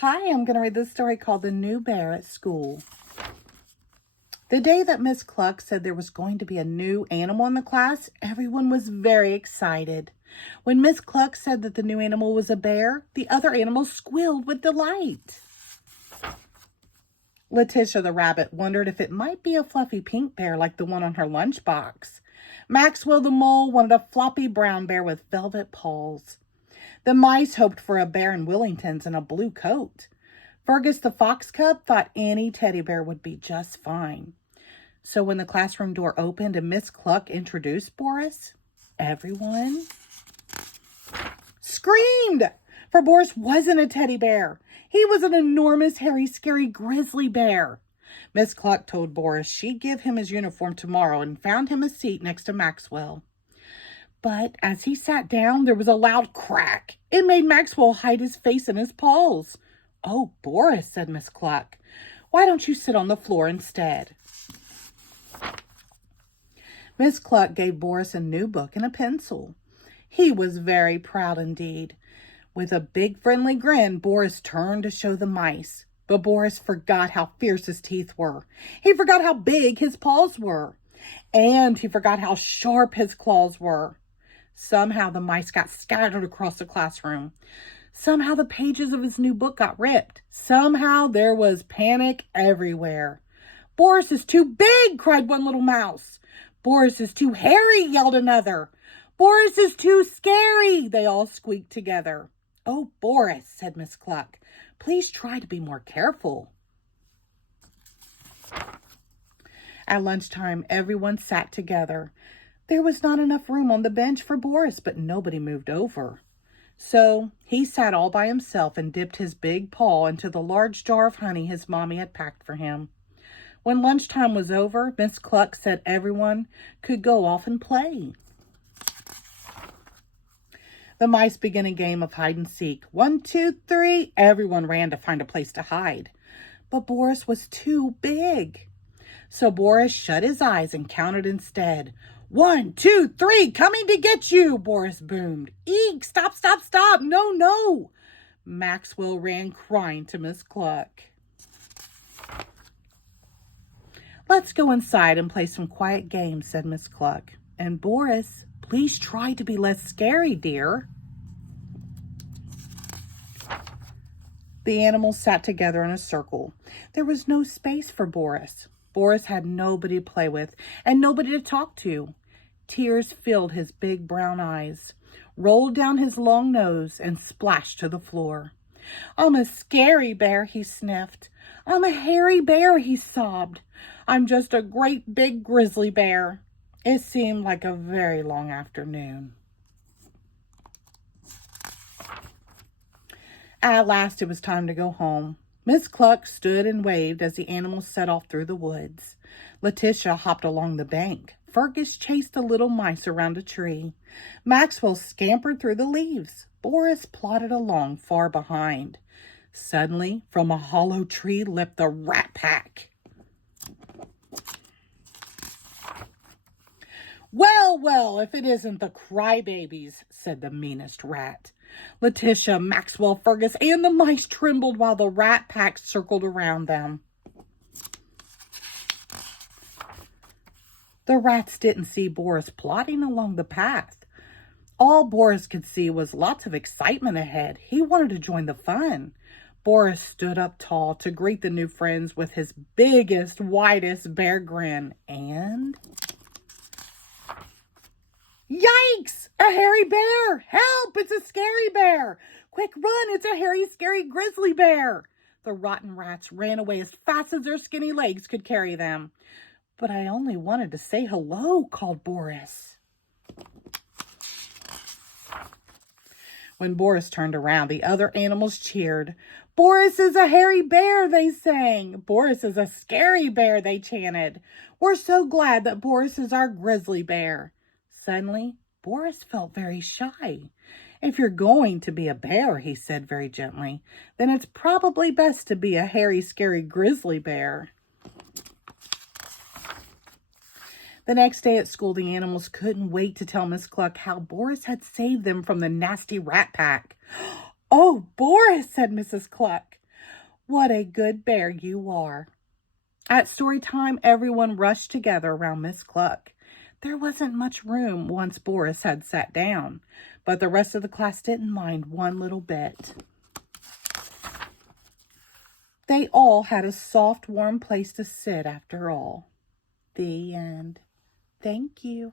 Hi, I'm going to read this story called The New Bear at School. The day that Miss Cluck said there was going to be a new animal in the class, everyone was very excited. When Miss Cluck said that the new animal was a bear, the other animals squealed with delight. Letitia the rabbit wondered if it might be a fluffy pink bear like the one on her lunchbox. Maxwell the mole wanted a floppy brown bear with velvet paws. The mice hoped for a bear in Wellingtons and a blue coat. Fergus the fox cub thought any teddy bear would be just fine. So when the classroom door opened and Miss Cluck introduced Boris, everyone screamed, for Boris wasn't a teddy bear. He was an enormous, hairy, scary grizzly bear. Miss Cluck told Boris she'd give him his uniform tomorrow and found him a seat next to Maxwell. But as he sat down, there was a loud crack. It made Maxwell hide his face in his paws. "Oh, Boris," said Miss Cluck, "why don't you sit on the floor instead?" Miss Cluck gave Boris a new book and a pencil. He was very proud indeed. With a big friendly grin, Boris turned to show the mice. But Boris forgot how fierce his teeth were. He forgot how big his paws were. And he forgot how sharp his claws were. Somehow the mice got scattered across the classroom. Somehow the pages of his new book got ripped. Somehow there was panic everywhere. "Boris is too big," cried one little mouse. "Boris is too hairy," yelled another. "Boris is too scary," they all squeaked together. "Oh, Boris," said Miss Cluck, "please try to be more careful." At lunchtime, everyone sat together. There was not enough room on the bench for Boris, but nobody moved over. So he sat all by himself and dipped his big paw into the large jar of honey his mommy had packed for him. When lunchtime was over, Miss Cluck said everyone could go off and play. The mice began a game of hide and seek. 1, 2, 3. Everyone ran to find a place to hide. But Boris was too big. So Boris shut his eyes and counted instead. 1, 2, 3, coming to get you, Boris boomed. "Eek, stop, stop, stop. No, no." Maxwell ran crying to Miss Cluck. "Let's go inside and play some quiet games," said Miss Cluck. "And Boris, please try to be less scary, dear." The animals sat together in a circle. There was no space for Boris. Boris had nobody to play with and nobody to talk to. Tears filled his big brown eyes, rolled down his long nose, and splashed to the floor. "I'm a scary bear," he sniffed. "I'm a hairy bear," he sobbed. "I'm just a great big grizzly bear." It seemed like a very long afternoon. At last it was time to go home. Miss Cluck stood and waved as the animals set off through the woods. Letitia hopped along the bank. Fergus chased the little mice around a tree. Maxwell scampered through the leaves. Boris plodded along far behind. Suddenly, from a hollow tree leapt the Rat Pack. "Well, well, if it isn't the crybabies," said the meanest rat. Letitia, Maxwell, Fergus, and the mice trembled while the Rat Pack circled around them. The rats didn't see Boris plodding along the path. All Boris could see was lots of excitement ahead. He wanted to join the fun. Boris stood up tall to greet the new friends with his biggest, widest bear grin. And yikes! A hairy bear! Help! It's a scary bear! Quick, run! It's a hairy, scary grizzly bear! The rotten rats ran away as fast as their skinny legs could carry them. "But I only wanted to say hello," called Boris. When Boris turned around, the other animals cheered. "Boris is a hairy bear," they sang. "Boris is a scary bear," they chanted. "We're so glad that Boris is our grizzly bear." Suddenly, Boris felt very shy. "If you're going to be a bear," he said very gently, "then it's probably best to be a hairy, scary grizzly bear." The next day at school, the animals couldn't wait to tell Miss Cluck how Boris had saved them from the nasty Rat Pack. "Oh, Boris," said Mrs. Cluck, What a good bear you are." At story time, everyone rushed together around Miss Cluck. There wasn't much room once Boris had sat down, but the rest of the class didn't mind one little bit. They all had a soft, warm place to sit after all. The end. Thank you.